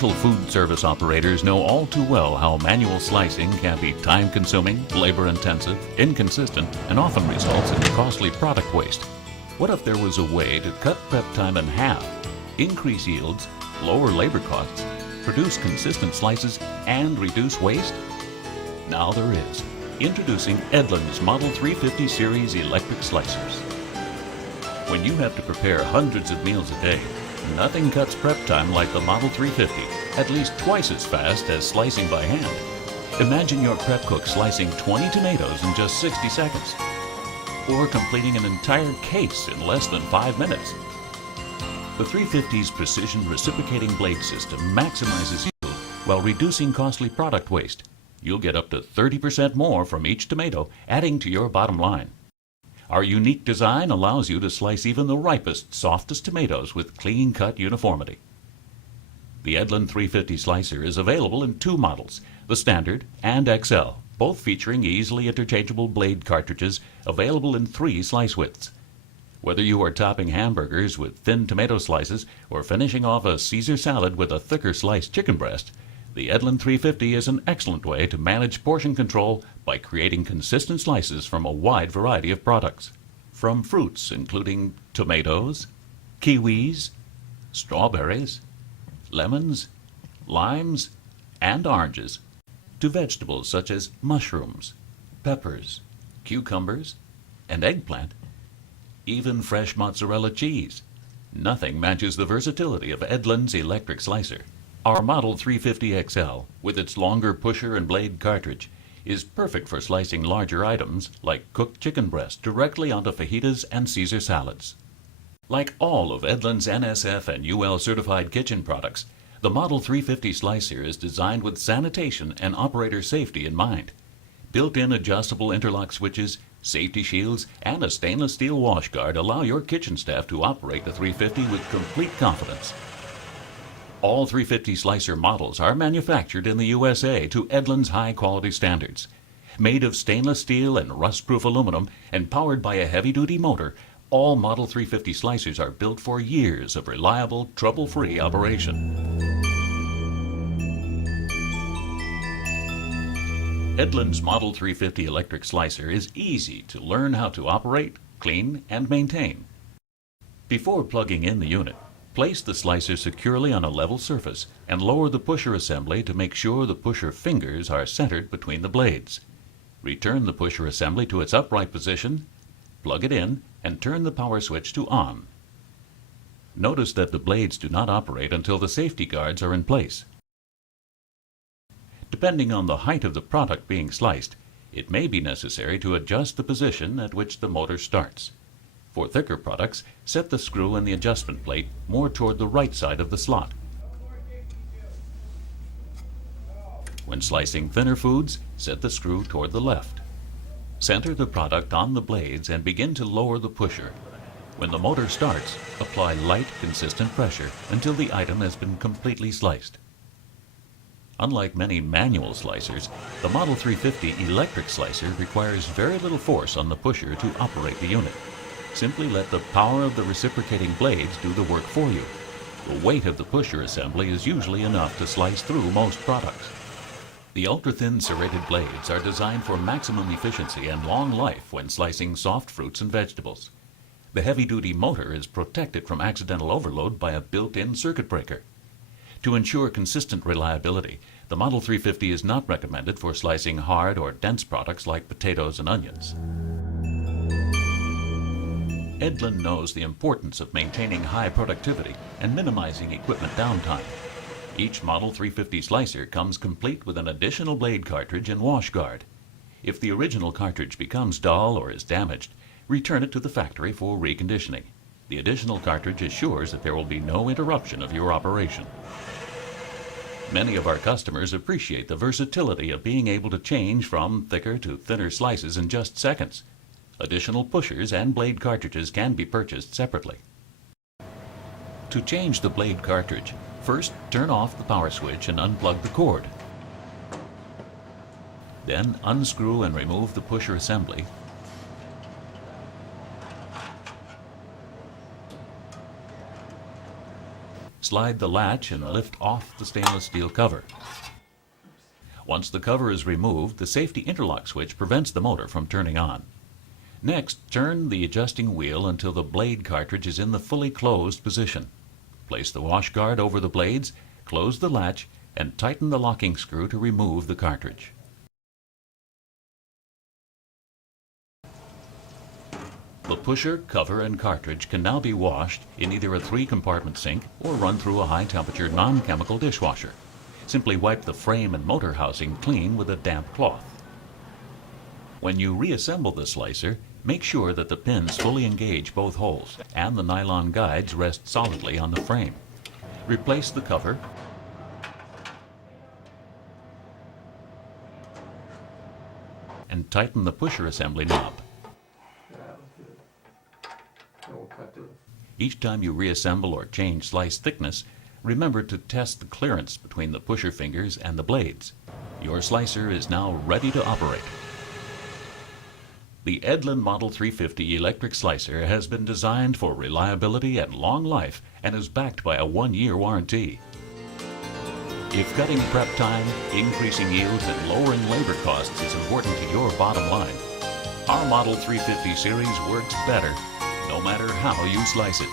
Commercial food service operators know all too well how manual slicing can be time-consuming, labor-intensive, inconsistent, and often results in costly product waste. What if there was a way to cut prep time in half, increase yields, lower labor costs, produce consistent slices, and reduce waste? Now there is. Introducing Edlund's Model 350 Series electric slicers. When you have to prepare hundreds of meals a day, nothing cuts prep time like the Model 350, at least twice as fast as slicing by hand. Imagine your prep cook slicing 20 tomatoes in just 60 seconds, or completing an entire case in less than 5 minutes. The 350's precision reciprocating blade system maximizes yield while reducing costly product waste. You'll get up to 30% more from each tomato, adding to your bottom line. Our unique design allows you to slice even the ripest, softest tomatoes with clean-cut uniformity. The Edlund 350 slicer is available in 2 models, the Standard and XL, both featuring easily interchangeable blade cartridges available in 3 slice widths. Whether you are topping hamburgers with thin tomato slices or finishing off a Caesar salad with a thicker sliced chicken breast, the Edlund 350 is an excellent way to manage portion control by creating consistent slices from a wide variety of products. From fruits including tomatoes, kiwis, strawberries, lemons, limes, and oranges, to vegetables such as mushrooms, peppers, cucumbers, and eggplant, even fresh mozzarella cheese. Nothing matches the versatility of Edlund's electric slicer. Our Model 350 XL, with its longer pusher and blade cartridge, is perfect for slicing larger items like cooked chicken breast directly onto fajitas and Caesar salads. Like all of Edlund's NSF and UL certified kitchen products, the Model 350 slicer is designed with sanitation and operator safety in mind. Built-in adjustable interlock switches, safety shields, and a stainless steel wash guard allow your kitchen staff to operate the 350 with complete confidence. All 350 slicer models are manufactured in the USA to Edlund's high-quality standards. Made of stainless steel and rust-proof aluminum and powered by a heavy-duty motor, all Model 350 slicers are built for years of reliable, trouble-free operation. Edlund's Model 350 electric slicer is easy to learn how to operate, clean, and maintain. Before plugging in the unit, place the slicer securely on a level surface and lower the pusher assembly to make sure the pusher fingers are centered between the blades. Return the pusher assembly to its upright position, plug it in, and turn the power switch to on. Notice that the blades do not operate until the safety guards are in place. Depending on the height of the product being sliced, it may be necessary to adjust the position at which the motor starts. For thicker products, set the screw and the adjustment plate more toward the right side of the slot. When slicing thinner foods, set the screw toward the left. Center the product on the blades and begin to lower the pusher. When the motor starts, apply light, consistent pressure until the item has been completely sliced. Unlike many manual slicers, the Model 350 electric slicer requires very little force on the pusher to operate the unit. Simply let the power of the reciprocating blades do the work for you. The weight of the pusher assembly is usually enough to slice through most products. The ultra-thin serrated blades are designed for maximum efficiency and long life when slicing soft fruits and vegetables. The heavy-duty motor is protected from accidental overload by a built-in circuit breaker. To ensure consistent reliability, the Model 350 is not recommended for slicing hard or dense products like potatoes and onions. Edlund knows the importance of maintaining high productivity and minimizing equipment downtime. Each Model 350 slicer comes complete with an additional blade cartridge and wash guard. If the original cartridge becomes dull or is damaged, return it to the factory for reconditioning. The additional cartridge assures that there will be no interruption of your operation. Many of our customers appreciate the versatility of being able to change from thicker to thinner slices in just seconds. Additional pushers and blade cartridges can be purchased separately. To change the blade cartridge, first turn off the power switch and unplug the cord. Then unscrew and remove the pusher assembly. slide the latch and lift off the stainless steel cover. Once the cover is removed, the safety interlock switch prevents the motor from turning on. Next, turn the adjusting wheel until the blade cartridge is in the fully closed position. Place the wash guard over the blades, close the latch, and tighten the locking screw to remove the cartridge. The pusher, cover, and cartridge can now be washed in either a 3-compartment sink or run through a high-temperature non-chemical dishwasher. Simply wipe the frame and motor housing clean with a damp cloth. When you reassemble the slicer, make sure that the pins fully engage both holes and the nylon guides rest solidly on the frame. Replace the cover and tighten the pusher assembly knob. Each time you reassemble or change slice thickness, remember to test the clearance between the pusher fingers and the blades. Your slicer is now ready to operate. The Edlund Model 350 electric slicer has been designed for reliability and long life and is backed by a 1-year warranty. If cutting prep time, increasing yields, and lowering labor costs is important to your bottom line, our Model 350 series works better no matter how you slice it.